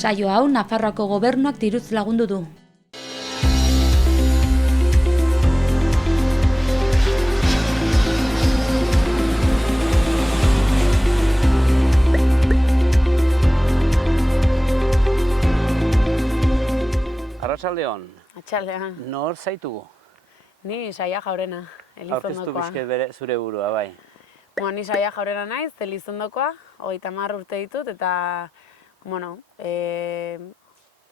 Saio hau Nafarroako gobernuak diruz lagundu du. Arratsaldeon. Atxaldean. Nor zaitugu? Ni Saia Jaurena, Aurkeztu Elizondokoa. bizket zure burua, bai. Ni Saia Jaurena naiz, Elizondokoa, 30 urte ditut, eta,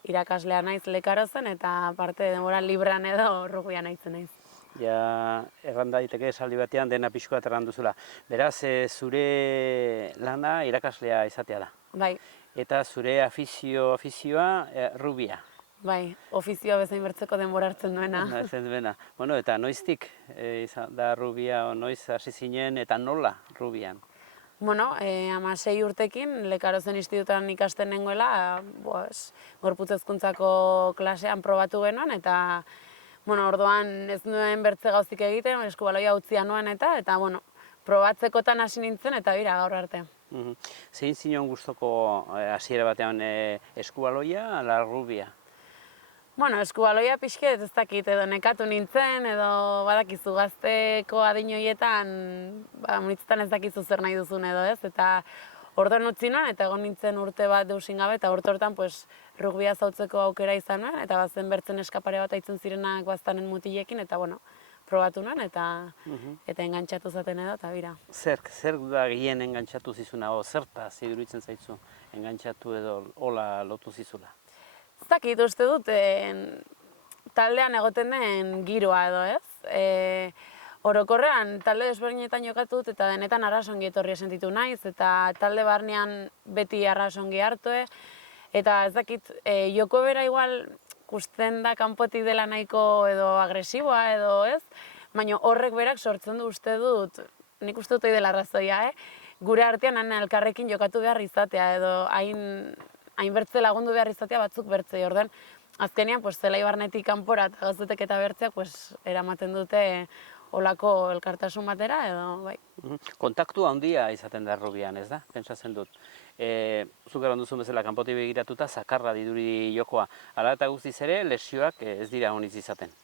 irakaslea naiz Lekarozen, eta parte denbora librean edo rugbian naizen naiz. Ja, erran daiteke esaldi batean dena pixko bat erran duzula. Beraz, zure lana irakaslea izatea da. Bai, Eta zure afizioa rugbia. bai, ofizioa bezain bertzeko denbora hartzen duena. Bueno, eta noiztik izan da rugbia, noiz hasi zinen eta nola rugbian? 16 urtekin, Lekarozen institutuan ikasten nengoela, gorputz hezkuntzako klasean probatu genuen, eta orduan ez nuen bertze gauzik egiten, eskubaloia utzia nuen eta probatzekotan hasi nintzen eta bira gaur arte. Zein zinon gustoko hasiera batean eskubaloia ala rugbia? Eskubaloia pixket ez dakit, edo nekatu nintzen, edo badakizu gazteko adin horietan, munitzetan ez dakizu zer nahi duzun edo ez, eta orduan utzi nuen, eta egon nintzen urte bat deusin gabe, eta urte hortan rugbia zautzeko aukera izan nuen, eta bazen bertzen eskapare bat aitzen zirenak baztanen mutilekin, eta probatu nuen, eta engantxatu zaten edo, eta bira. Zer da gehien engantxatu zizuna, zerta iruditzen zaitzu engantxatu edo hola lotu zizula? Ez dakit, uste dut, taldean egoten den giroa edo, ez? Orokorrean, talde desberdinetan jokatu dut eta denetan arrasongi etorria sentitu naiz, eta talde barnean beti arrasongi hartu, eta ez dakit, joko bera igual ikusten da kanpotik dela nahiko edo agresiboa edo, ez? Baina horrek berak sortzen du uste dut, nik uste dut hori dela arrazoia, gure artean elkarrekin jokatu behar izatea edo hain bertze lagundu behar izatea batzuk bertzei, orduan, azkenean, zelai barnetik kanpora eta gauzetek eta bertzeak, eramaten dute olako elkartasun batera edo, bai. Kontaktu handia izaten da rugbian, ez da? Pentsatzen dut. Zuk eran duzun bezala kanpotik begiratuta, zakarra diduri jokoa. Hala eta guztiz ere, lesioak ez dira honitz izaten.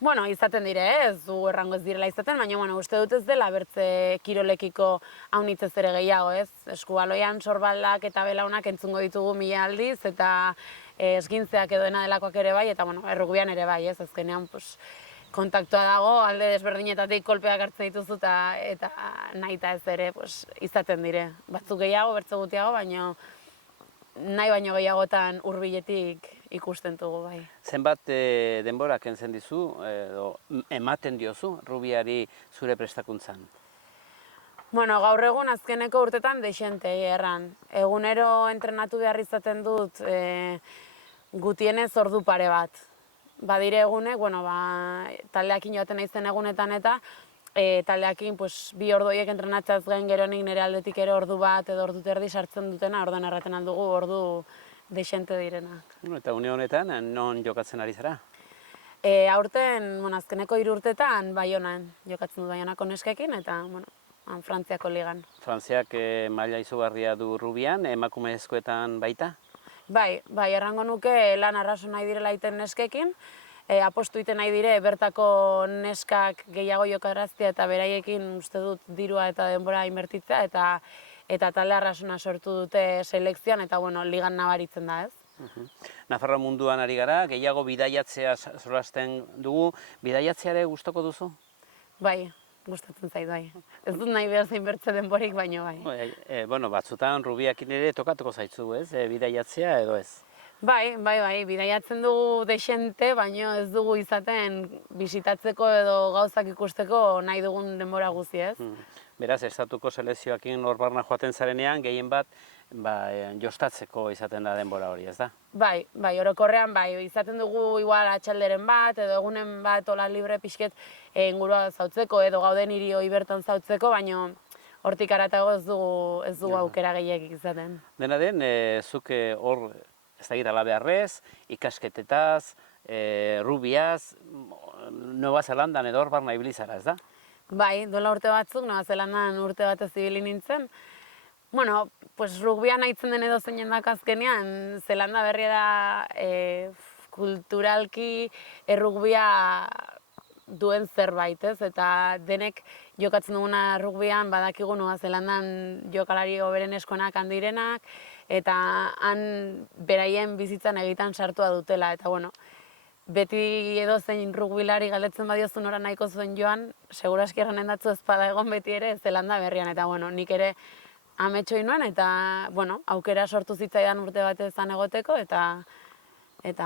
Izaten dire, ez du errango ez direla izaten, baina uste dut ez dela bertze kirolekiko haunitz ez ere gehiago, ez? Eskubaloian sorbaldak eta belaunak entzungo ditugu mila aldiz, eta esgintzeak edo dena delakoak ere bai, eta errugbian ere bai, ez? Azkenean, kontaktua dago, alde desberdinetatik kolpeak hartzen dituzu eta nahi eta ez ere izaten dire. Batzuk gehiago, bertze gutiago, baina nahi baino gehiagotan hurbiletik ikusten dugu, bai. Zenbat denbora kentzen dizu, edo ematen diozu rugbiari zure prestakuntzan? Gaur egun azkeneko urtetan dexente erran. Egunero entrenatu behar izaten dut gutienez ordu pare bat. Badire egunek, taldeakin joaten naizen egunetan eta taldeakin bi ordu horiek entrenatzaz gain geronik nire aldetik ere ordu bat edo ordu terdi sartzen dutena, orduan erraten aldugu ordu dexente direnak. Eta une honetan, non jokatzen ari zara? Aurten, azkeneko 3 urtetan Baionan jokatzen dut Baionako neskekin eta Frantziako ligan. Frantziak maila izugarria du rugbian, emakumezkoetan baita? Bai, errango nuke lan arraso nahi direla iten neskekin, apostu iten nahi dire bertako neskak gehiago jokaraztia eta beraiekin uste dut dirua eta denbora inbertitzea eta talde arrasona sortu dute selekzioan eta ligan nabaritzen da, ez? Nafarroa munduan ari gara, gehiago bidaiatzea solasten dugu, bidaiatzea ere gustoko duzu? Bai, gustatzen zait, bai. Ez dut nahi behar zein bertze denborik, baino bai. Batzutan rugbiakin ere tokatuko zaitzu, ez? Bidaiatzea edo ez? Bai, bidaiatzen dugu dexente, baino ez dugu izaten bisitatzeko edo gauzak ikusteko nahi dugun denbora guzti, ez? Beraz, estatuko selekzioakin hor barna joaten zarenean, gehien bat jostatzeko izaten da denbora hori, ez da? Bai, orokorrean izaten dugu igual atxalderen bat edo egunen bat hola libre pixket ingurua zautzeko edo gauden hiri hori bertan zautzeko, baino hortik aratago ez dugu aukera gehiagik izaten. Dena den, zuk hor ez da gira beharrez, ikasketetaz, rugbiaz, Nueva Zelandan edo hor barna ibili zara, ez da? Bai, duela urte batzuk, Nueva Zelandan urte batez ibili nintzen, Bueno, pues rugbia nahitzen den edo zeinen dak azkenean, Zelanda Berria da kulturalki errugbia duen zerbait, ez? Eta denek jokatzen duguna rugbian badakigu Nueva Zelandan jokalari hobereneskonak handirenak, eta han beraien bizitzan egitan sartua dutela, eta bueno, beti edo zein rugbilari galdetzen badiozu nora nahiko zuen joan, seguraski erranen datzu ezpada egon beti ere Zelanda Berrian, eta bueno, nik ere ametxoi nuen, eta bueno, aukera sortu zitzaidan urte batezan egoteko, eta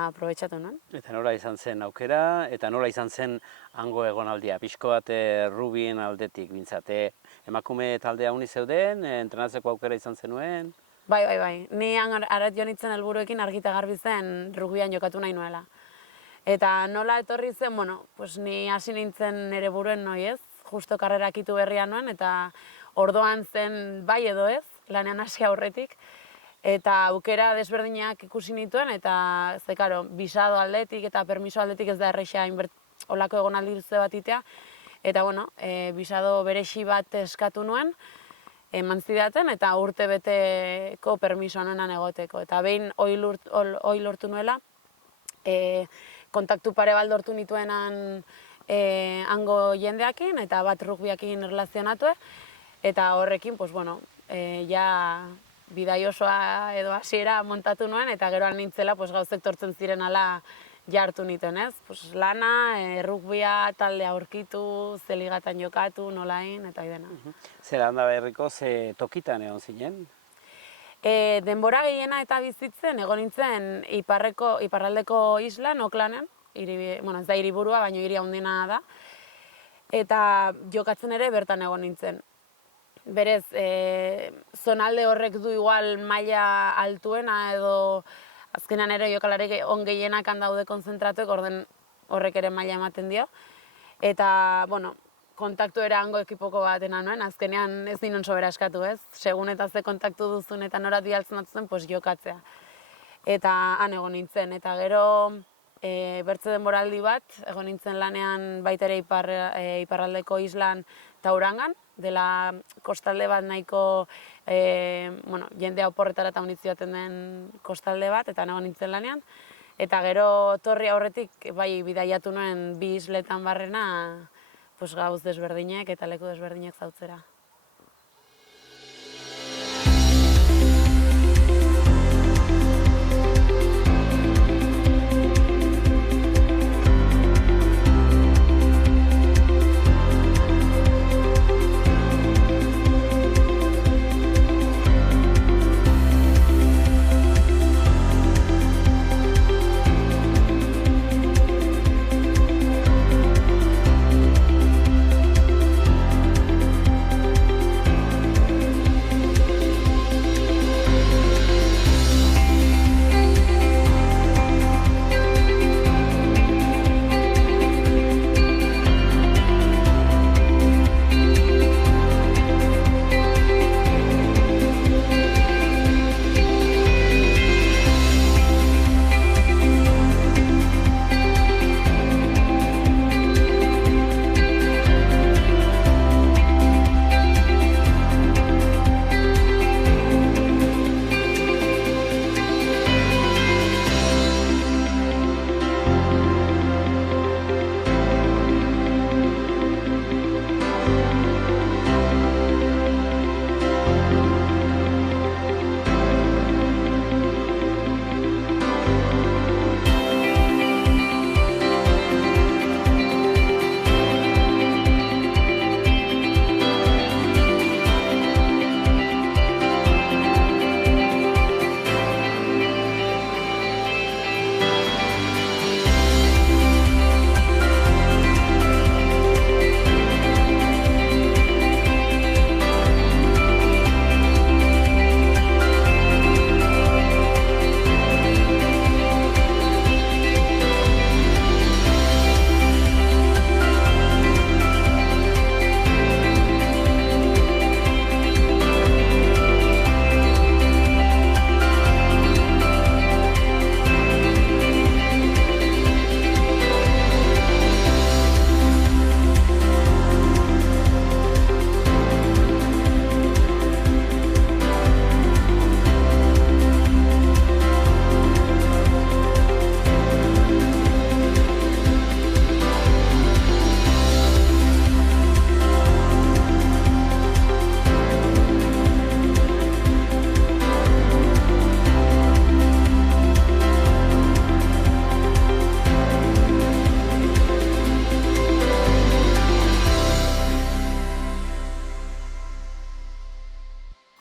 aprobetxatu nuen. Eta nola izan zen aukera, eta nola izan zen hango egonaldia, pixko bat rugbien aldetik, bintzate, emakume taldea honi zeuden, entrenatzeko aukera izan zenuen? Bai. Ni arat joan nintzen helburuekin argita garbi zen rugbian jokatu nahi nuela. Eta nola etorri zen, bueno, pues ni hasi nintzen nire buruen noi ez, justo karrera akitu berria nuen, eta ordoan zen bai edo ez, lanean hasi aurretik. Eta aukera desberdinak ikusi nituen, eta ze karo, bisado aldetik eta permiso aldetik ez da erresa olako egonaldi luze bat itea. Eta bueno, bisado berexi bat eskatu nuen, eman zidaten, eta urte beteko permiso honenan egoteko. Eta behin hoi lortu nuela, kontaktu pare bat lortu nituenan hango jendeakin, eta bat rugbiakin erlazionatue, eta horrekin, pues bueno, ja bidai osoa edo hasiera montatu nuen, eta geroan nintzela pues, gauzek tortzen ziren ala jartu niten, ez? Pues, lana, rugbia, talde aurkitu, zeligatan jokatu, nolain, eta idena. Zelanda Berriko ze tokitan egon zinen? Denbora gehiena eta bizitzen, egon nintzen iparraldeko islan, Aucklanen, ez da hiriburua, baina hiri handiena da, eta jokatzen ere bertan egon nintzen. Berez, zonalde horrek du igual maila altuena edo azkenean ere jokalari on gehienak daude konzentratuek, orden horrek ere maila ematen dio. Eta, bueno, kontaktu ere hango ekipoko batena nuen, azkenean ez ninon sobera eskatu ez. Segun eta ze kontaktu duzun eta nora bialtzen batzen, pues jokatzea. Eta han egon nintzen, eta gero bertze denboraldi bat, egon nintzen lanean baita ere iparraldeko islan Taurangan, dela kostalde bat nahiko jendea oporretara eta unitzi baten den kostalde bat, eta nago nintzen lanean. Eta gero torri aurretik bai bidaiatu nuen bi isletan barrena gauz desberdinek eta leku desberdinek zautzera.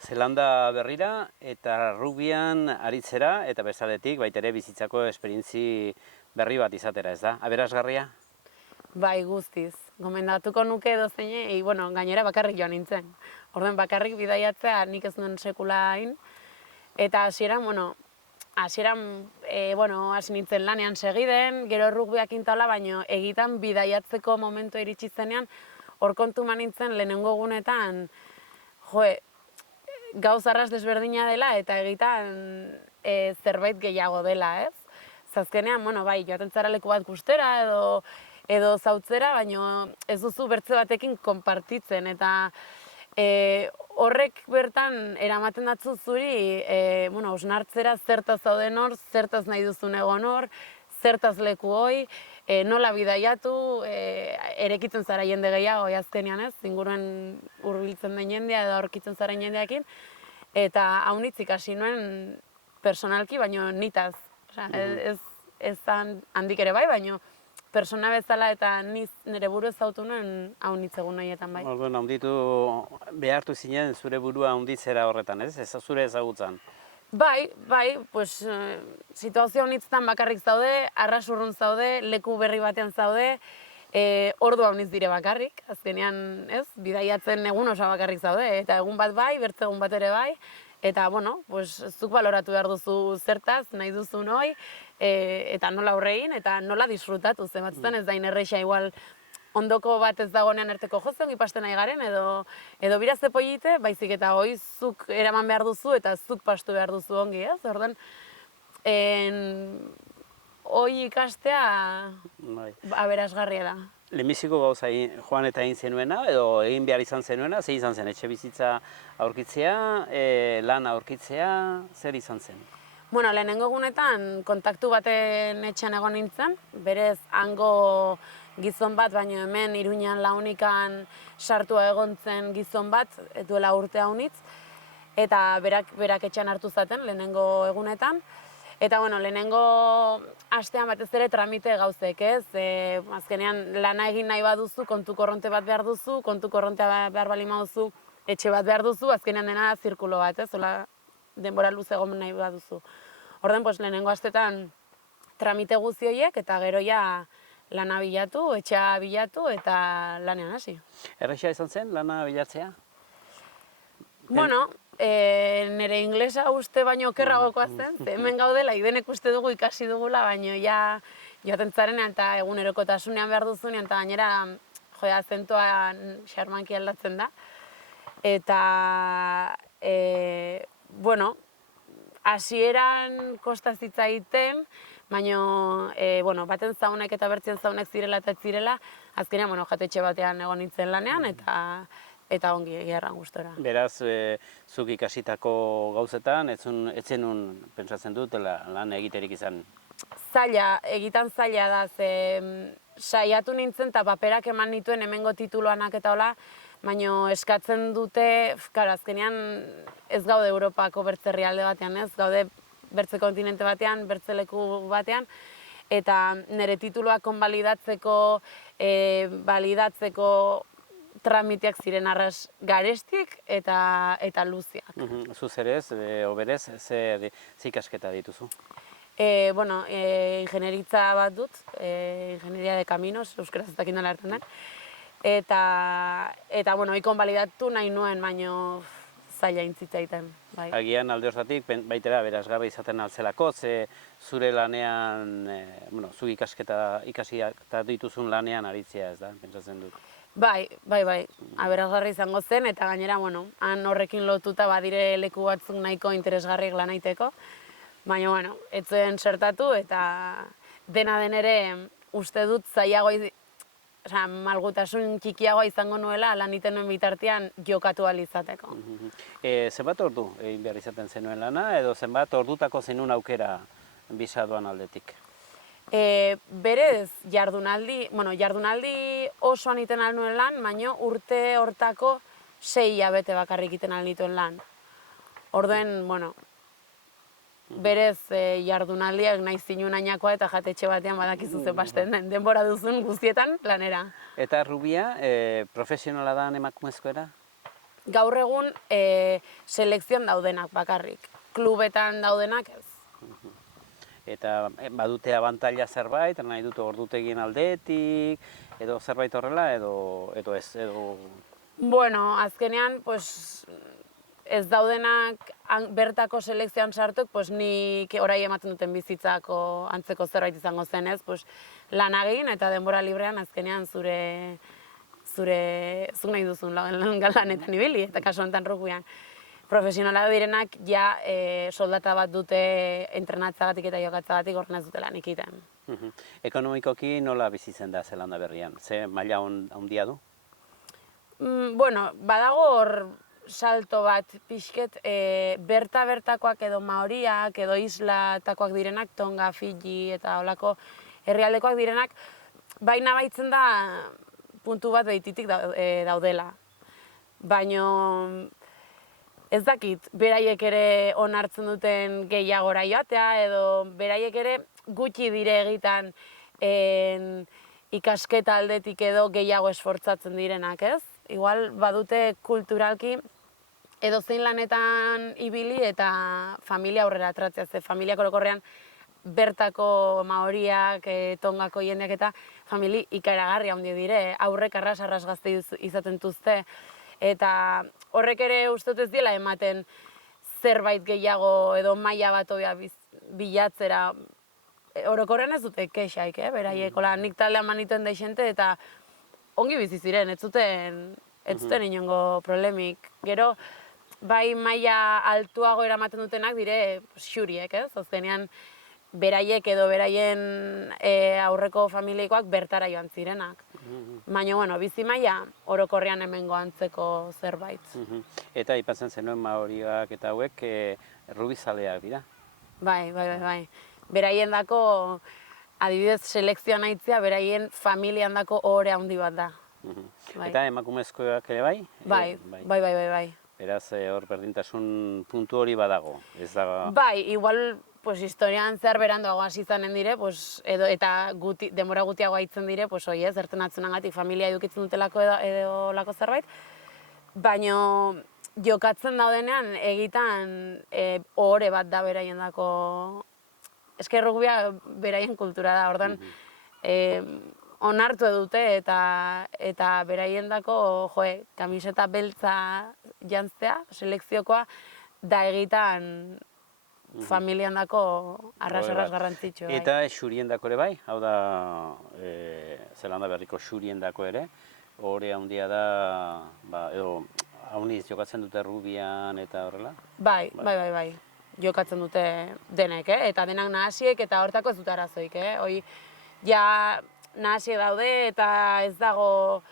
Zelanda berrira eta rugbyan aritzera eta bezaletik baita ere bizitzako esperientzi berri bat izatera, ez da? Aberasgarria? Bai, guztiz. Gomendatuko nuke edozeinei, bueno, gainera bakarrik joan nintzen. Orduan bakarrik bidaiatzea nik ez nuen sekula hain. Eta hasieran, hasi nintzen lanean segiden, gero rugbiak intala, baino egitan bidaiatzeko momentu iritsi zenean, hor kontu nintzen lehenengo egunetan, gauz arras desberdina dela eta egitan zerbait gehiago dela, ez? Zazkenean, bai, joaten zara leku bat gustera edo zautzera, baino ez duzu bertze batekin konpartitzen eta horrek bertan eramaten datzu zuri, osnartzera zertaz zauden hor, zertaz nahi duzun egon hor, zertaz leku hoi, nola bidaiatu, erekitzen zara jende gehiago, azkenean ez, inguruen hurbiltzen den jendea edo aurkitzen zaren jendeakin, eta haunitzik hasi nuen personalki, baino nitaz. Ez handik ere bai, baino persona bezala eta nire buru ezautu nuen haunitz egun horietan bai. Orduan, haunditu behartu zinen zure burua haunditzera horretan, ez? Ez zure ezagutzan. Bai, situazio honitzetan bakarrik zaude, arras urrun zaude, leku berri batean zaude, ordu haunitz dire bakarrik, azkenean, ez, bidaiatzen egun osa bakarrik zaude, eta egun bat bai, bertze egun bat ere bai, eta, zuk baloratu behar duzu zertaz, nahi duzu noi, eta nola aurrein, eta nola disfrutatu, zenbatzen ez da inerreixa igual, ondoko bat ez dagoenean erteko jozen, ipasten nahi garen, edo birazte polite, baizik eta hoi zuk eraman behar duzu eta zuk pastu behar duzu ongi, ez? Orduan, hoi ikastea aberasgarria da. Lehenbiziko gauza joan eta egin zenuena, edo egin behar izan zenuena, zer izan zen? Etxe bizitza aurkitzea, lan aurkitzea, zer izan zen? Lehenengo egunetan kontaktu baten etxean egon nintzen, berez hango gizon bat, baina hemen Iruñan Launikan sartua egon zen gizon bat, duela urte haunitz, eta berak etxean hartu zaten lehenengo egunetan. Eta, lehenengo astean batez ere tramite gauzek, ez? Azkenean lana egin nahi baduzu, kontu korronte bat behar duzu, kontu korrontea behar bali duzu, etxe bat behar duzu, azkenean dena zirkulo bat, ez? Ola denbora luze egon nahi baduzu. Orduan, lehenengo astetan tramite guzti horiek, eta gero ja lana bilatu, etxea bilatu eta lanean hasi. Erresa izan zen lana bilatzea? Nire inglesa uste baino okerragokoa zen, hemen gaudela, idenek uste dugu ikasi dugula, baino ja joaten zarenean eta egunerokotasunean behar duzunean, eta gainera azentua xarmanki aldatzen da. Eta, hasieran kosta zitzaiten, baina baten zaunek eta bertzien zaunek zirela eta ez zirela, azkenean jatetxe batean egon nintzen lanean eta ongi egerran gustora. Beraz, zuk ikasitako gauzetan, ez zenun pentsatzen dut lan egiterik izan? Egitan zaila da, saiatu nintzen eta paperak eman nituen hemengo tituluanak eta hola, baina eskatzen dute, azkenean ez gaude Europako bertze herrialde batean, ez gaude bertze kontinente batean, bertze leku batean, eta nire tituluak konbalidatzeko, balidatzeko tramiteak ziren arras garestik eta luziak. Zuz ere ez, oberez, zer ikasketa dituzu? Ingenieritza bat dut, ingenieria de caminos, euskaraz ez dakit nola hartzen den. Eta hoi konbalidatu nahi nuen, baino zaila intzitzaiten. Agian alde horretatik, baitera berazgarri izaten altzelako, zure lanean, zu ikasketa dituzun lanean aritzea ez da, pentsatzen dut. Bai, aberasgarri izango zen, eta gainera, han horrekin lotuta badire leku batzuk nahiko interesgarriak lan egiteko. Baina, ez zen sertatu, eta dena den ere uste dut zailago, malgutasun txikiagoa izango nuela lan egiten nuen bitartean jokatu ahal izateko. Zenbat ordu egin behar izaten zenuen lana, edo zenbat ordutako zenun aukera bisadoan aldetik? Berez, jardunaldi osoan egiten ahal nuen lan, baina urte hortako 6 hilabete bakarrik egiten ahal nituen lan. Orduen, berez jardunaldiak nahi zinun ainakoa eta jatetxe batean badakizu zepasten den, denbora duzun guztietan lanera. Eta rugbia, profesionala da emakumezkoera? gaur egun selekzioan daudenak bakarrik. Klubetan daudenak ez. Eta badute abantaila zerbait, nahi dute ordutegien aldetik, edo zerbait horrela, edo ez, edo... Bueno, azkenean, pues, ez daudenak bertako selekzioan sartuk, pues, nik orai ematen duten bizitzako antzeko zerbait izango zenez, pues, lan egin eta denbora librean azkenean zuk nahi duzun lanetan ibili, eta kasu honetan rugbian. Profesionala direnak ja soldata bat dute entrenatzagatik eta jokatzagatik horren ez dute lan ikiten. Ekonomikoki nola bizitzen da Zeelanda Berrian? Ze maila handia du? Bueno, badago hor salto bat pixket, bertakoak edo maoriak edo islatakoak direnak, Tonga, Fiji eta holako herrialdekoak direnak, baina baitzen da puntu bat behititik daudela. Baina ez dakit, beraiek ere onartzen duten gehiagora joatea, edo beraiek ere gutxi dire egitan ikasketa aldetik edo gehiago esfortzatzen direnak, ez? Igual badute kulturalki edo zein lanetan ibili eta familia aurrera atratzea, ze familiak orokorrean bertako maoriak, Tongako jendeak eta famili ikaragarri handi dire, aurrek arras gazte izaten duzte. Eta horrek ere uste dut ez diela ematen zerbait gehiago edo maila bat obia bilatzera. Orokorrean ez dute kexaik, beraiek, nik taldean manituen deixente eta ongi bizi ziren, ez zuten inongo problemik. Gero, bai maila altuago eramaten dutenak dire xuriek, ez? Azkenean, beraiek edo beraien aurreko familiekoak bertara joan zirenak. Baina, bueno, bizi maila orokorrean hemengo antzeko zerbait. Eta aipatzen zenuen maoriak eta hauek rugbyzaleak dira? Bai. Beraien dako, adibidez, selekzioan aitzea, beraien familian dako ohore handi bat da. Eta emakumezkoak ere bai? Bai. Beraz, hor berdintasun puntu hori badago, ez da... Bai, igual, pues, historian zer berandoago hasi izanen dire, pues, eta denbora gutiago haitzen dire, pues, oi ez, ertenatzunagatik familia edukitzen dutelako edo lako zerbait, baina jokatzen daudenean egitan ohore bat da beraien dako... Eske rugbia beraien kultura da, ordan onartu edute eta beraien dako kamiseta beltza jantzea, selekziokoa, da egitan familian dako arras garrantzitsu. Eta xurien dako ere bai, hau da Zeelanda Berriko xurien dako ere, ohore handia da, edo hauniz jokatzen dute rugbian eta horrela? Bai. Jokatzen dute denek, eta denak nahasiek eta hortako ez dut arazoik. Hoi, ja nahasiek daude eta ez dago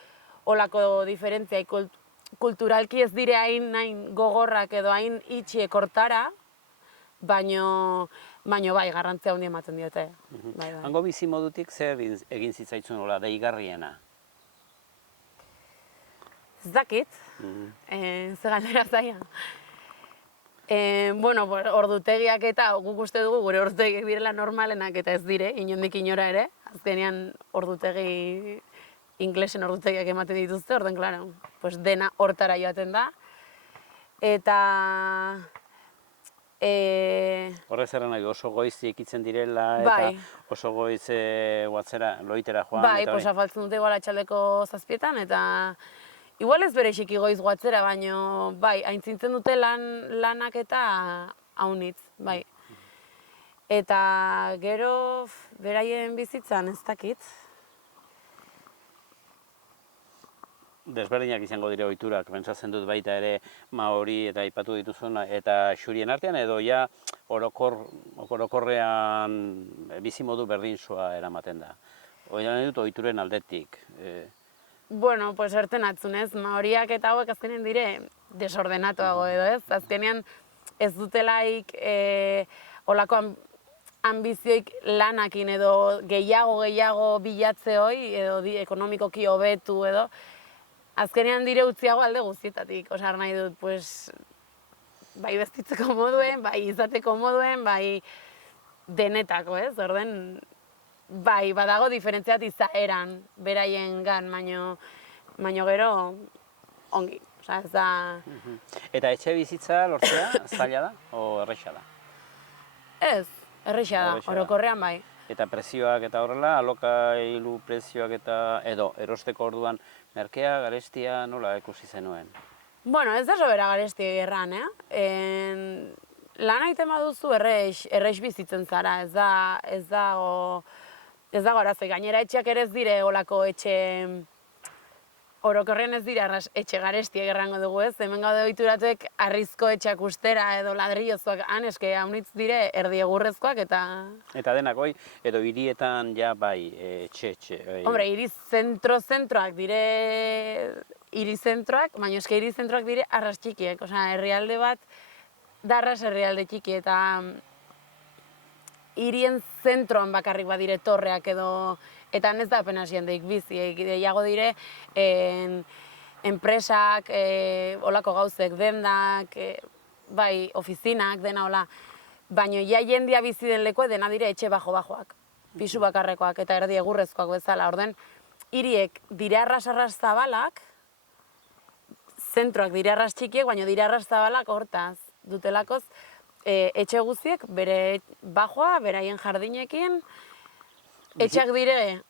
olako diferentzia. Kulturalki ez dire hain gogorrak edo hain itxiek hortara, baino bai, garrantzia handia ematen diote. Hango bizi modutik zer egin zitzaitzun hola deigarriena? Ez dakit, ze galdera zaila. Bueno, ordutegiak eta guk uste dugu gure ordutegiak direla normalenak eta ez dire, inondik inora ere. Azkenean ordutegi, inglesen ordutegiak ematen dituzte, orden, klaro, pues dena hortara joaten da. Eta... Horrez erran nahi, oso goiz ikitzen direla eta oso goiz loitera joan. Bai, pues afaltzen dute igual atxaldeko 7etan eta... Igual ez bereixiki goiz guatzera, baina bai, aintzintzen dute lanak eta haunitz, bai. Eta gero beraien bizitzan ez dakit. Desberdinak izango dire ohiturak, pentsatzen dut baita ere maori eta aipatu dituzuna eta xurien artean edo ja orokorrean bizimodu berdintsua eramaten da. Oian dut ohituren aldetik. Bueno, pues ertenatzun ez, maoriak eta hauek azkenean dire desordenatuago edo ez. Azkenean ez dutelaik olako ambizioik lanakin edo gehiago bilatze hoi edo ekonomikoki hobetu edo. Azkenean dire utziago alde guztietatik, osar nahi dut, pues, bai bestitzeko moduen, bai izateko moduen, bai denetako ez, orden... Bai, badago diferentziat izaeran, beraien gan, baino gero ongi. Osea, ez da... Eta etxe bizitza lortzea zaila da, o erresa da? Ez, erresa da, orokorrean bai. Eta prezioak eta horrela, alokailu prezioak eta edo erosteko orduan merkea, garestia, nola ikusi zenuen? Bueno, ez da sobera garesti erran, lan aiten baduzu errex bizitzen zara, ez dago arazoi. Gainera etxeak ere ez dire olako etxe, orokorrean ez dira etxe garestiek errango dugu ez, hemen gaude ohituratuek harrizko etxeak ustera edo ladrillozoak, eske haunitz dire erdi egurrezkoak eta... Eta denak hoi, edo hirietan ja bai, etxe. Hombre, hiri zentroak dire hiri zentroak, baina eske hiri zentroak dire arras txikiek, osea, herrialde bat da arras herrialde txiki eta hirien zentroan bakarrik badire torreak edo eta ez da apenas jendeik bizi, gehiago dire enpresak, olako gauzek, dendak, bai, ofizinak, dena hola. Baina ja jendia bizi den lekoa dena dire etxe bajo-bajoak, pisu bakarrekoak eta erdi egurrezkoak bezala. Orden, hiriek dire arras zabalak, zentroak dire arras txikiek, baina dire arras zabalak hortaz dutelakoz, etxe guztiek bere bajoa, beraien jardinekin, etxeak dire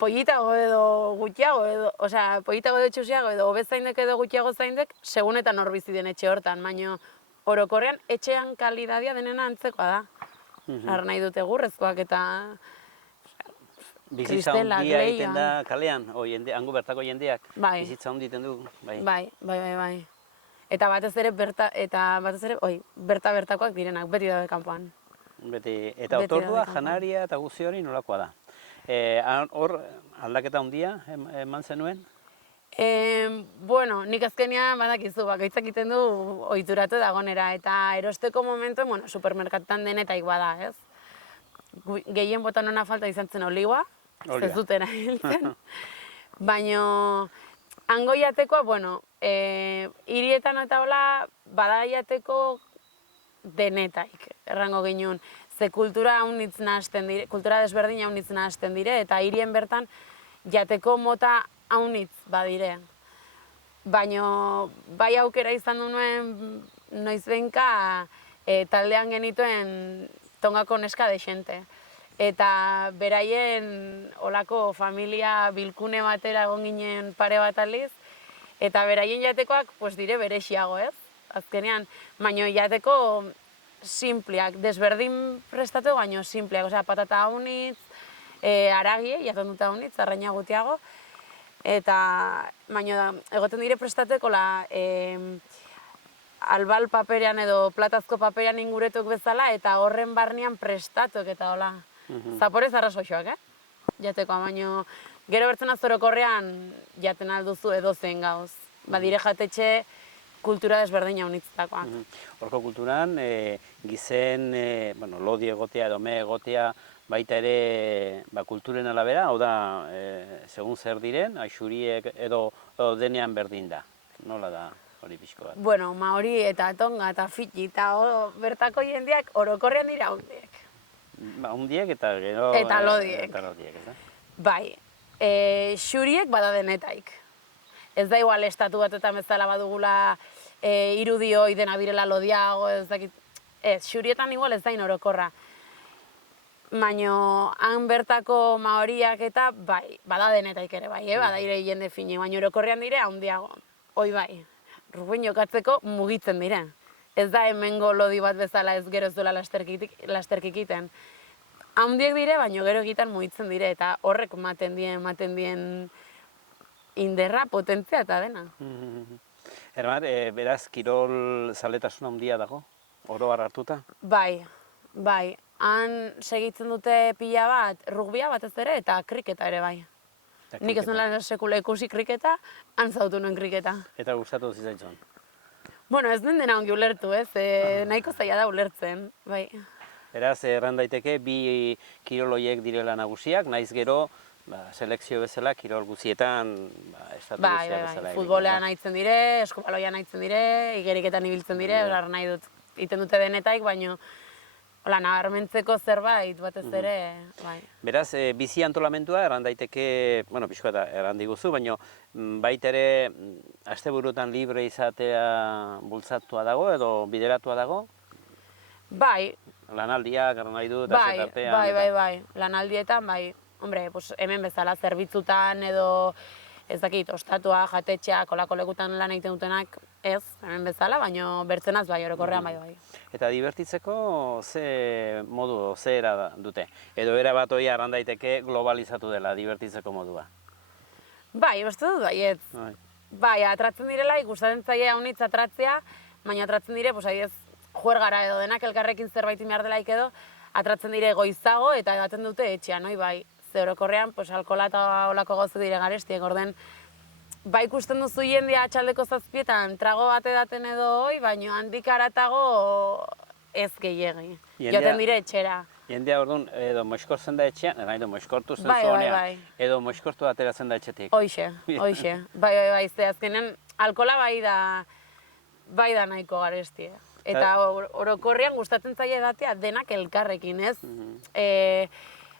pollitago edo gutxiago edo, osea, pollitago edo txusiago edo hobezaindek edo gutxiago zaindek, segunetan hor bizi den etxe hortan, baina orokorrean etxean kalidadia denena antzekoa da. Nahi dute egurrezkoak eta bizitza ondia egiten da kalean, hango bertako jendeak, bai. Bizitza ondi egiten du, bai. Bai. Eta batez ere bertakoak direnak, beti daude kanpoan. Beti, eta otordua, janaria eta guzti hori nolakoa da? Hor, aldaketa handia eman zenuen? Bueno, nik azkenean badakizu, bakoitzak egiten du ohituratu dagonera, eta erosteko momentu, supermerkatan denetaik bada, ez? Gehien botan ona falta izan zen oligoa, ez dutena hiltzen. Baina, hango jatekoa, hirietan eta hola, bada jateko denetaik, errango ginen. Ze kultura haunitz nahazten dire, kultura desberdina haunitz nahazten dire, eta hirien bertan jateko mota haunitz badire. Baina, bai aukera izan du nuen noizbenka taldean genituen Tongako neska dexente. Eta beraien olako familia bilkune batera egon ginen pare bat aldiz, eta beraien jatekoak dire berexiago, ez? Azkenean, baina jateko simpleak, desberdin prestatu baino simpleak, osea, patata haunitz, aragie, jaten dut haunitz, arraina gutiago, eta baina egoten dire prestateko albal paperean edo platazko paperean inguretuk bezala, eta horren barnean prestatuk eta hola. Zaporez arrasoxoak, jatekoa, baina gero bertzen azorokorrean jaten alduzu edozen gauz. Badire jatetxe kultura desberdina unitzetakoak. Horko kulturan, gizen, lodi egotea edo me egotea baita ere kulturen arabera, hau da, segun zer diren, aixuriek edo denean berdin da. Nola da hori pixko bat? Bueno, Maori eta Tonga eta Fiji eta bertako jendeak orokorrean dira hundiek. Hundiek eta gero... Eta lodiek. Eta lodiek, ez da? Bai, xuriek bada denetaik. Ez da igual estatu batetan bezala badugula irudi hoi denak direla lodiago, ez dakit. Ez, xurietan igual ez dain orokorra. Baina han bertako maoriak eta bai, bada denetaik ere bai, bada ire jende fine, baina orokorrean dire handiago. Hoi bai, rugbian jokatzeko mugitzen dire. Ez da hemengo lodi bat bezala ez gero ez duela lasterkikiten. Handiek dire, baina gero egiten mugitzen dire, eta horrek ematen dien inderra, potentzia eta dena. Hermar, beraz, kirol zaletasuna handia dago, oro har hartuta? Bai. Han segitzen dute pila bat, rugbia batez ere, eta kriketa ere bai. Nik ez nuen sekula ikusi kriketa, han zautu nuen kriketa. Eta gustatu zitzaitzon? Bueno, ez den dena ongi ulertu, ez? Nahiko zaila da ulertzen, bai. Beraz, erran daiteke, bi kiroloiek direla nagusiak, naiz gero, selekzio bezala, kirol guzietan, estatu guzia bezala. Bai, futbolean nahitzen dire, eskubaloian nahitzen dire, igeriketan ibiltzen dire, nahi dut, iten dute denetaik, baina nabarmentzeko zerbait batez ere, bai. Beraz, bizi antolamentua erran daiteke, bueno, pixko eta erran diguzu, baina baita ere asteburutan libre izatea bultzatua dago edo bideratua dago? Bai, Lanaldiak, erran nahi dut, bai, asetartean. bai, lanaldietan, bai, hombre, pues hemen bezala zerbitzutan edo, ez dakit, ostatua, jatetxeak, olako lekutan lan egiten dutenak, ez, hemen bezala, baina bertzenaz bai, orokorrean bai. Eta divertitzeko ze modu, ze era dute? Edo era bat hori arran daiteke globalizatu dela divertitzeko modua? Bai, uste dut baiet. Bai, atratzen direla, gustatzen zaie haunitz atratzea, baina atratzen dire, pues adibidez, juergara edo denak elkarrekin zerbait behar delaik edo, atratzen dire goizago eta edaten dute etxean, bai. Ze orokorrean, pues alkola eta olako gauzu dire garestiek, orden, bai ikusten duzu jendia atxaldeko zazpietan trago bat edaten edo hoi, baina handik aratago ez gehiegi. Joten dire etxera. Jendea orduan edo moiskortzen da etxean, nahi du moiskortu zen Bai, zuenean, bai. edo moiskortu ateratzen da etxetik. Hoixe. Bai, ze azkenen alkola bai da nahiko garestie. Eta orokorrean gustatzen zaie edatea denak elkarrekin, ez?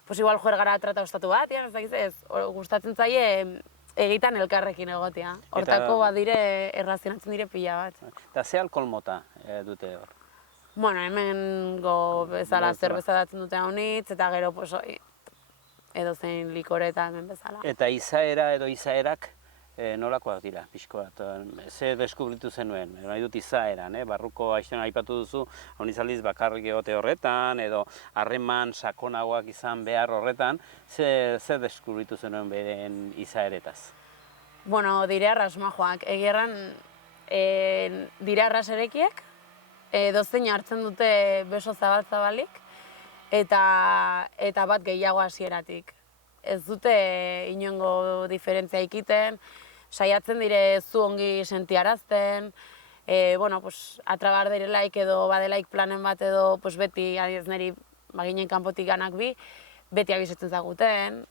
Pues igual juergara trata ostatu bat, ez, gustatzen zaie egitan elkarrekin egotea. Hortako badire, errazionatzen dire pila bat. Eta ze alkohol mota dute hor? Bueno, hemen bezala zerbeza datzen dute haunitz, eta gero pues, edo zein likoreta hemen bezala. Eta izaera edo izaerak nolakoak dira, pixko bat? Ze deskubritu zenuen? Nahi dut izaeran, barruko aizten aipatu duzu, honizaliz bakarrik egote horretan, edo harreman sakonagoak izan behar horretan, ze deskubritu zenuen beren izaeretaz? Bueno, dire arras majoak. Egierran, dire arras erekiek, dozein hartzen dute beso zabal-zabalik, eta bat gehiago hasieratik. Ez dute inongo diferentzia ikiten, saiatzen dire zu ongi sentiarazten, bueno, pues, atragar direlaik edo badelaik planen bat edo pues, beti, adiez niri baginen kanpotik ganak bi, beti abisetzen zaguten,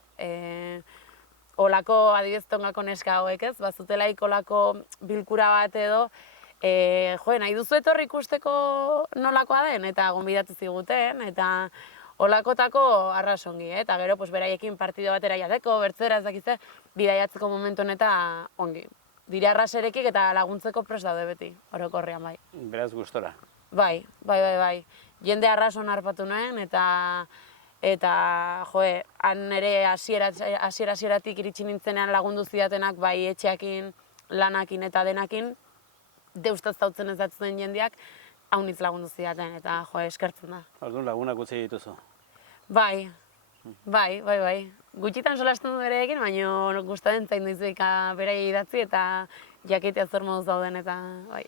olako adibidez tongako neska hauek ez, bazutelaik olako bilkura bat edo, nahi duzu etorri ikusteko nolakoa den, eta gonbidatu ziguten, eta olakotako arrasongi, eta gero pues, beraiekin partido batera jateko, bertzera ez dakitze, bidaiatzeko momentu eta ongi. Dire arraserekik eta laguntzeko prest daude beti, orokorrean bai. Beraz gustora. Bai. Jende arrason harpatu nuen, eta han ere hasieratik iritsi nintzenean lagundu zidatenak bai etxeakin, lanakin eta denakin, deustaz zautzen ez datzen jendeak, haunitz lagundu zidaten, eta eskertzen da. Orduan lagunak utzi dituzu. Bai. Gutxitan solasten du bereekin, baina gustatzen zain dizuika beraiei idatzi eta jakitea zer moduz dauden eta bai.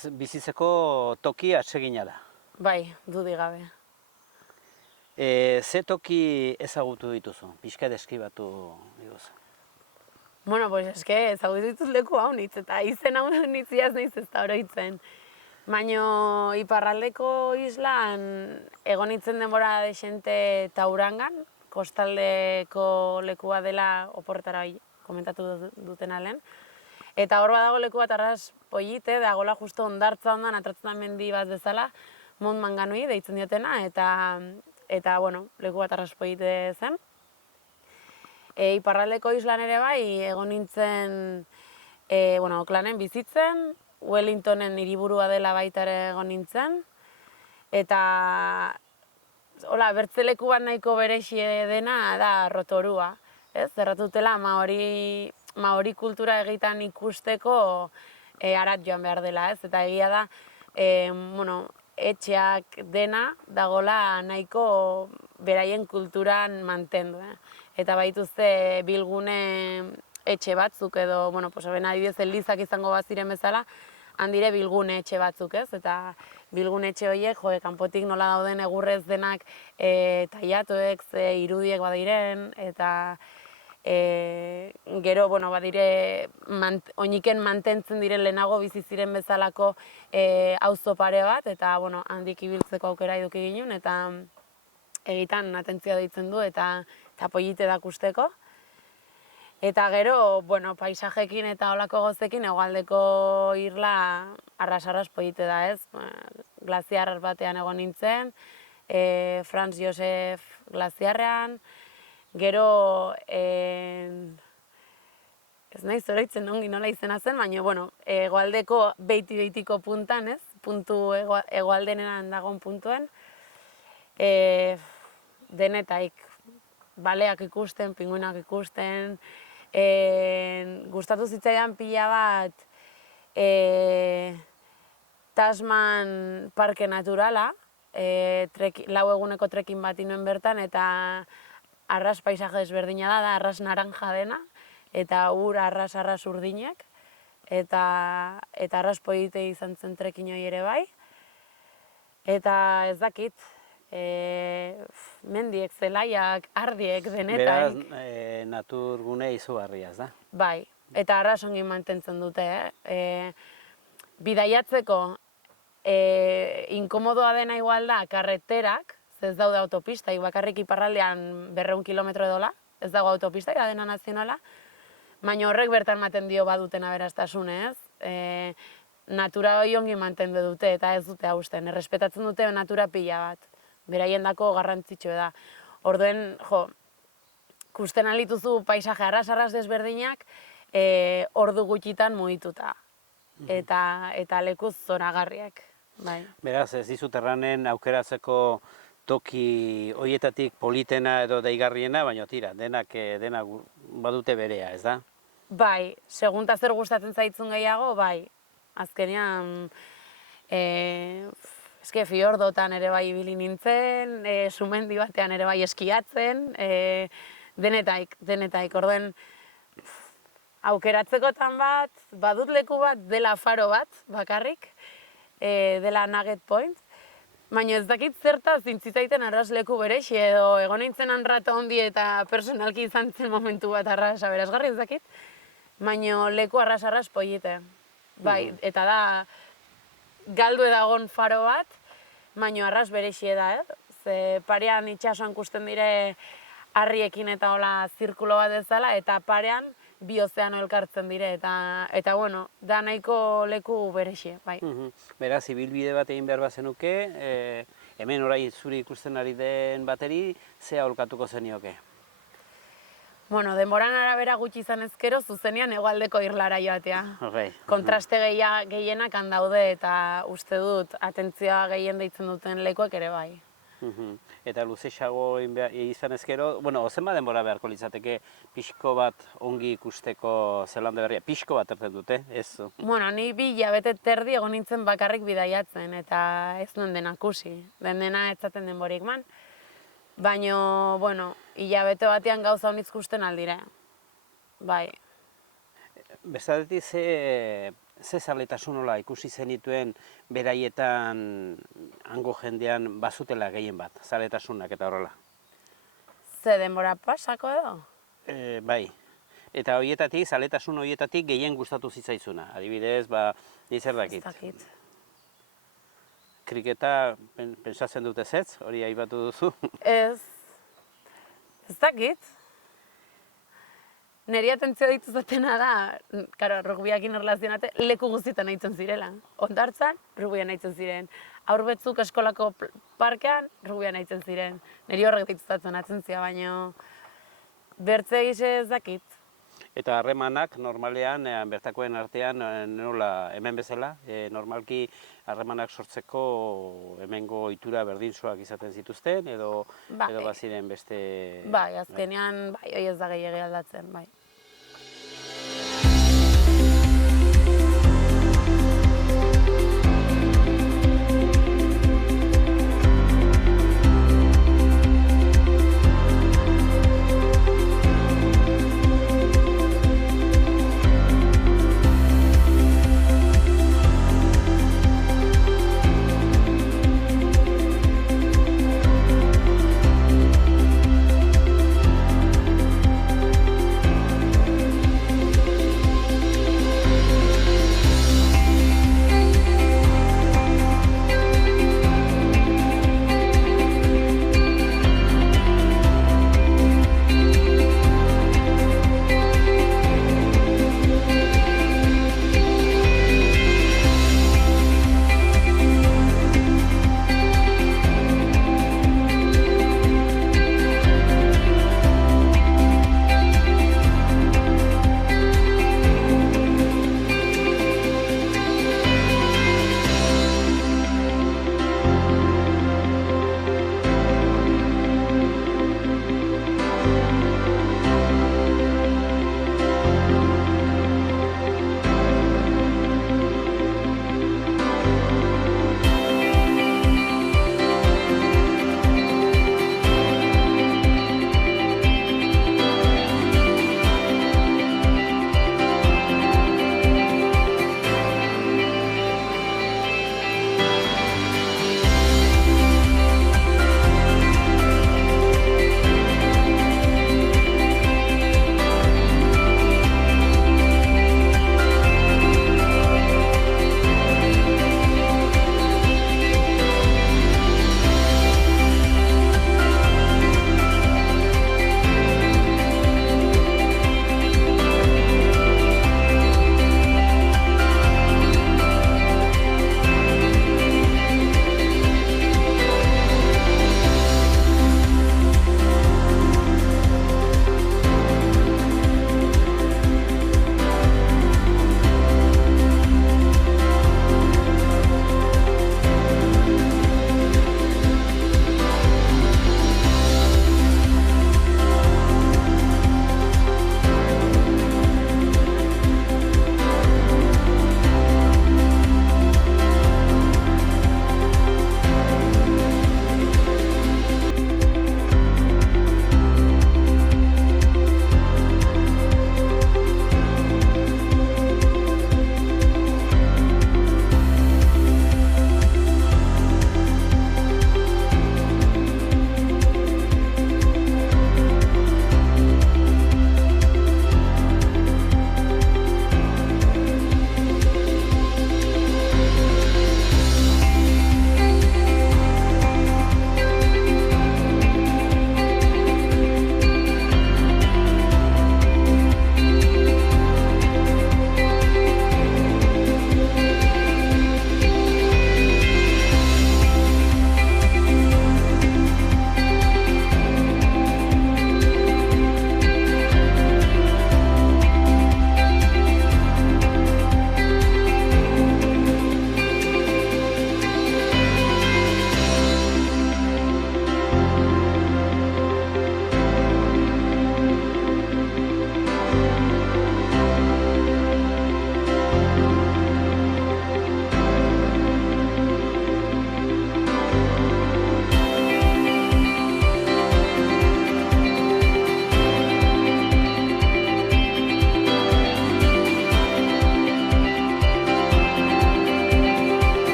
Beraz, bizitzeko toki atsegina da. Bai, dudik gabe. Ze toki ezagutu dituzu? Pixka deskribatu diguzu. Bueno, pues eske ezagutu ditut leku hau nitz, eta izen hau nitziaz naiz ez da oroitzen. Baina iparraldeko islan egon nintzen denbora desente Taurangan, kostaldeko lekua dela oporretara komentatu duten alen. Eta hor badago leku bat arras Pollite, dagoela justo hondartza ondan atratzen da mendi bat bezala, Mont Manganui deitzen diotena, eta bueno, leku bat arras Pollite zen. Iparraldeko islan ere bai, egon nintzen Oklanen bizitzen, Wellingtonen hiriburua dela baita ere egon nintzen, eta hola, bertzeleku bat nahiko berexie dena da Rotorua, ez? Zerratutela Maori kultura egitan ikusteko harat joan behar dela, ez? Eta egia da, etxeak dena dagola nahiko beraien kulturan mantendu, Eta baituzte bilgune etxe batzuk edo, adibidez, elizak izango baziren bezala, handire bilgune etxe batzuk, ez? Eta bilgune etxe horiek, kanpotik nola dauden egurrez denak tailatuek, irudiek badiren, eta gero, badire, oiniken mantentzen diren lehenago bizi ziren bezalako auzo pare bat, eta, handik ibiltzeko aukera eduki ginen, eta egitan atentzioa deitzen du, eta Pollite dakusteko. Eta gero, paisajekin eta olako gozekin, hegoaldeko irla arras Pollite da, ez? Glaziar batean egon nintzen, Franz Josef glaziarrean, gero, ez nahi zoroitzen ongi nola izena zen, baina, hegoaldeko beitiko puntan, ez? Puntu hegoaldenean dagoen puntuen, denetaik baleak ikusten, pinguinak ikusten, gustatu zitzaidan pila bat Tasman Parke Naturala, 4 eguneko trekin bat inuen bertan, eta arras paisaje ezberdina da arras naranja dena, eta ur arras urdinak, eta arras Pollite izan zen trekin hori ere bai. Eta ez dakit, mendiek, zelaiak, ardiek, denetaik. Beraz, naturgune izugarria, ez da? Bai, eta arras ongi mantentzen dute, Bidaiatzeko inkomodoa dena igual da karreterak, ez daude autopistai, bakarrik iparraldean 200 kilometro edola, ez dago autopistai, da dena nazionala, baina horrek bertan ematen dio baduten aberastasunez, natura hori ongi mantendu dute eta ez dute hausten, errespetatzen dute natura pila bat, beraien dako garrantzitsua da. Orduen, kusten alituzu paisaje arras desberdinak, ordu gutxitan mugituta, eta lekuz zoragarriak. Bai. Beraz, ez dizut erranen aukeratzeko toki horietatik politena edo deigarriena, baina tira, denak badute berea, ez da? Bai, segunta zer gustatzen zaitzun gehiago, bai. Azkenean, fiordotan ere bai ibili nintzen, sumendi batean ere bai eskiatzen, denetaik, orduen aukeratzekotan bat, badut leku bat dela faro bat, bakarrik, dela Nugget Point, baina ez dakit zertaz zintzitzaiten arras leku berexi, edo egon nintzen anrata hondi eta personalki izan zen momentu bat arras aberasgarri ez dakit, baina leku arras Pollite. Bai, eta da galdu edagon faro bat, baina arras berexi da, Ze parean itxasuan kusten dire harriekin eta hola zirkulo bat ezala, eta parean bi ozeano elkartzen dire, eta bueno, da nahiko leku berexi, bai. Beraz, ibilbide bat egin behar bazenuke, hemen orai zuri ikusten ari den bateri, ze aholkatuko zenioke? Bueno, denboran arabera gutxi izan ezkero, zuzenean hegoaldeko irlara joatea. Kontraste gehienak handaude eta uste dut atentzioa gehien deitzen duten lekuak ere bai. Eta luzexago izan ezkero, zenbat denbora beharko litzateke pixko bat ongi ikusteko Zeelanda Berria? Pixko bat erten dute, ez? Ni 2 hilabete terdi egon nintzen bakarrik bidaiatzen eta ez nuen dena ikusi. Dena ez zaten denborik man. Baina, hilabete batean gauza honitz ikusten aldire. Bai. Bestatik ze zaletasun nola ikusi zenituen beraietan hango jendean bazutela gehien bat, zaletasunak eta horrela? Ze denbora pasako edo? Bai, eta horietatik, zaletasun horietatik gehien gustatu zitzaizuna. Adibidez, ni zer dakit. Ez dakit. Kriketa pentsatzen dut ezetz, hori aipatu duzu. Ez dakit. Neri atentzio ditu zatena da, karo, rugbiakin erlazionate, leku guztietan nahitzen zirela. Hondartzan, rugbia nahitzen ziren. Aurbetzuk eskolako parkean, rugbia nahitzen ziren. Neri horrek dituztatzen atentzia, baina bertze egize ez dakit. Eta harremanak normalean, bertakoen artean, nola hemen bezala, normalki harremanak sortzeko hemengo ohitura berdintsuak izaten zituzten, edo baziren beste... Bai, azkenean, bai, hori ez da gehiagia aldatzen, bai.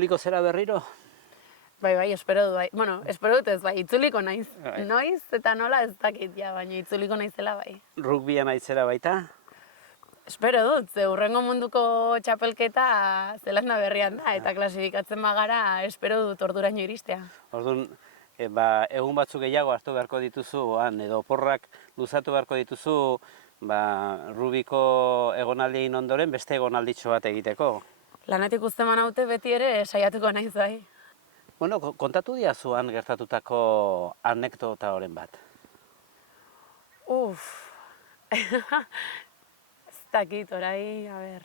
itzuliko zera berriro? Bai, espero dut, bai. Bueno, espero dut ez, bai, itzuliko naiz. Bai. Noiz eta nola ez dakit, ja, baina itzuliko naizela, bai. Rugbia naizera baita? Espero dut, ze hurrengo munduko txapelketa Zelanda berrian da, eta klasifikatzen bagara, espero dut orduraino iristea. Orduan, egun batzuk gehiago hartu beharko dituzu, edo oporrak luzatu beharko dituzu, Rubiko egonaldien ondoren beste egonalditxo bat egiteko. Lanetik uzteman haute beti ere saiatuko naiz, bai. Bueno, kontatu diazuan gertatutako anekdota horren bat. Ez dakit, orai, a ber.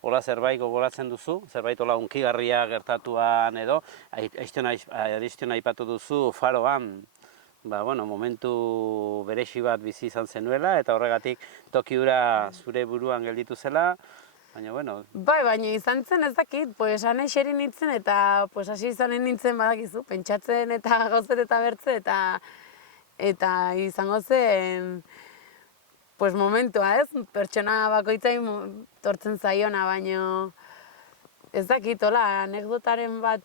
Hola zerbait gogoratzen duzu, zerbait hola unkigarria gertatuan edo, aiztion aipatu duzu Faroan, momentu beresi bat bizi izan zenuela, eta horregatik toki hura zure buruan gelditu zela, baina, bueno... Bai, baina izan zen ez dakit, han eseri nintzen eta hasi izanen nintzen badakizu, pentsatzen eta gauzet eta bertze eta izango zen momentua ez, pertsona bakoitzain tortzen zaiona, baina ez dakit, hola, anekdotaren bat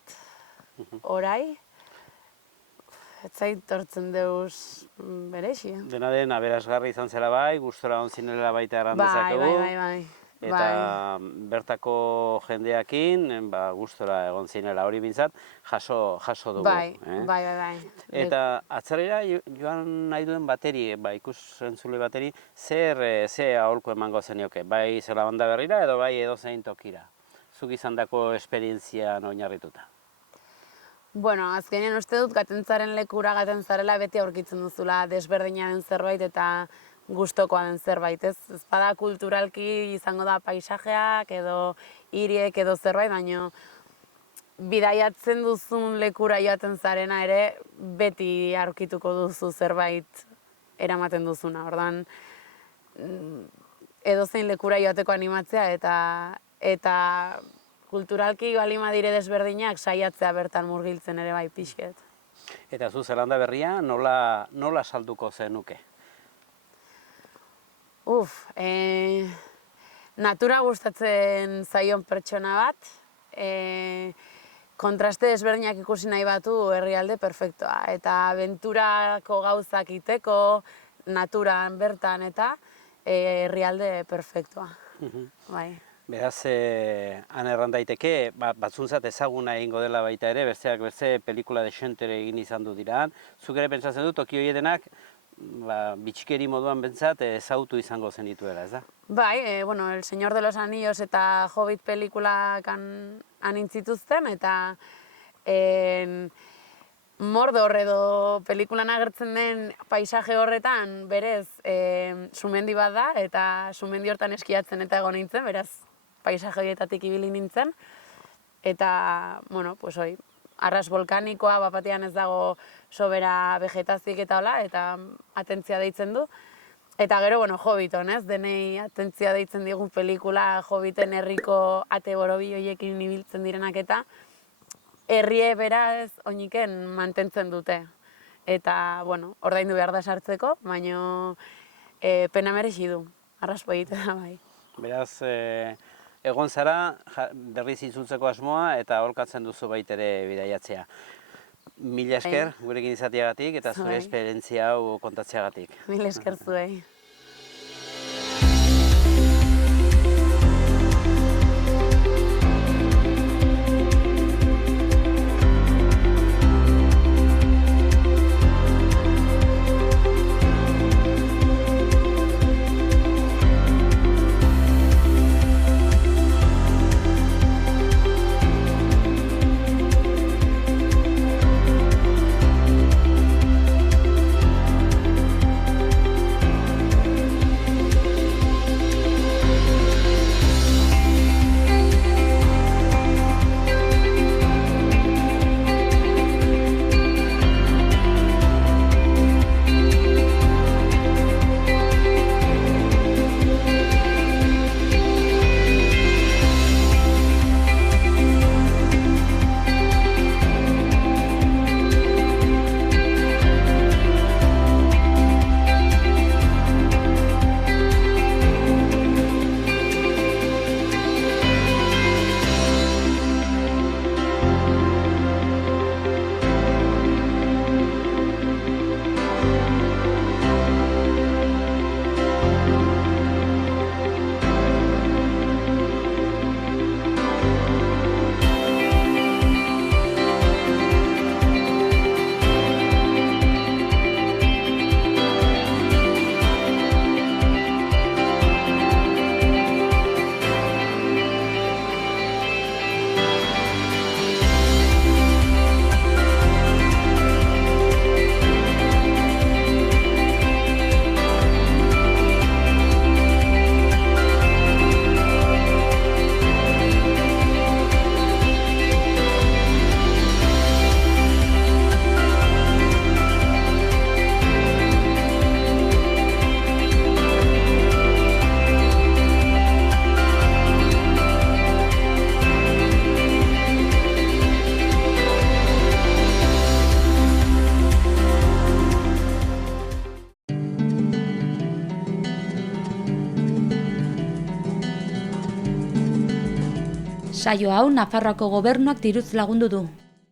orai, ez zait tortzen deuz berexi. Dena den, aberasgarri izan zela bai, gustora ontzinela baita eran dezakegu. Bai. Eta bertako jendeakin, gustora egon zinela hori bintzat, jaso dugu. Bai. Eta atzarera joan nahi duen bateri, ikusentzule bateri, ze aholku emango zenioke? Bai Zelanda berrira edo bai edozein tokira? Zuk izandako esperientzian oinarrituta. Bueno, azkenean uste dut gatentzaren lekura gatentzarela beti aurkitzen duzula desberdina den zerbait eta gustokoa den zerbait, ez? Ez bada kulturalki izango da paisajeak edo hiriek edo zerbait, baina bidaiatzen duzun lekura joaten zarena ere beti aurkituko duzu zerbait eramaten duzuna. Ordan edozein lekura joateko animatzea eta kulturalki baldin badire desberdinak saiatzea bertan murgiltzen ere bai pixket. Eta zu Zelanda berria nola salduko zenuke? Natura gustatzen zaion pertsona bat, kontraste desberdinak ikusi nahi batu herrialde perfektoa. Eta abenturako gauzak iteko, naturan bertan eta herrialde perfektoa. Bai. Beraz, han erran daiteke, batzuntzat ezaguna egingo dela baita ere, besteak beste pelikula de xentere egin izan du diraan. Zuk ere pentsatzen du, toki horietenak, bitxikeri moduan bentsat ezautu izango zenituela, ez da? Bai, El Señor de los Anillos eta Hobbit pelikulak han intzituzten, eta Mordor edo pelikulan agertzen den paisaje horretan, berez, sumendi bat da, eta sumendi hortan eskiatzen eta egon nintzen, beraz, paisaje horietatik ibili nintzen, eta, arras volkanikoa, bapatean ez dago sobera vegetazik eta hola, eta atentzia deitzen du. Eta gero, Hobbiton, ez? Denei atentzia deitzen digun pelikula, Hobbiten herriko ate borobi horiekin ibiltzen direnak eta herrie beraz oiniken mantentzen dute. Eta, ordaindu behar da sartzeko, baina pena merezi du, arraspo egitea bai. Beraz, egon zara berriz itzultzeko asmoa eta aholkatzen duzu baitere bidaiatzea. Mila esker gurekin izateagatik eta zure esperientzia hau kontatzeagatik. Mila esker zuei. Saio hau Nafarroako Gobernuak diruz lagundu du.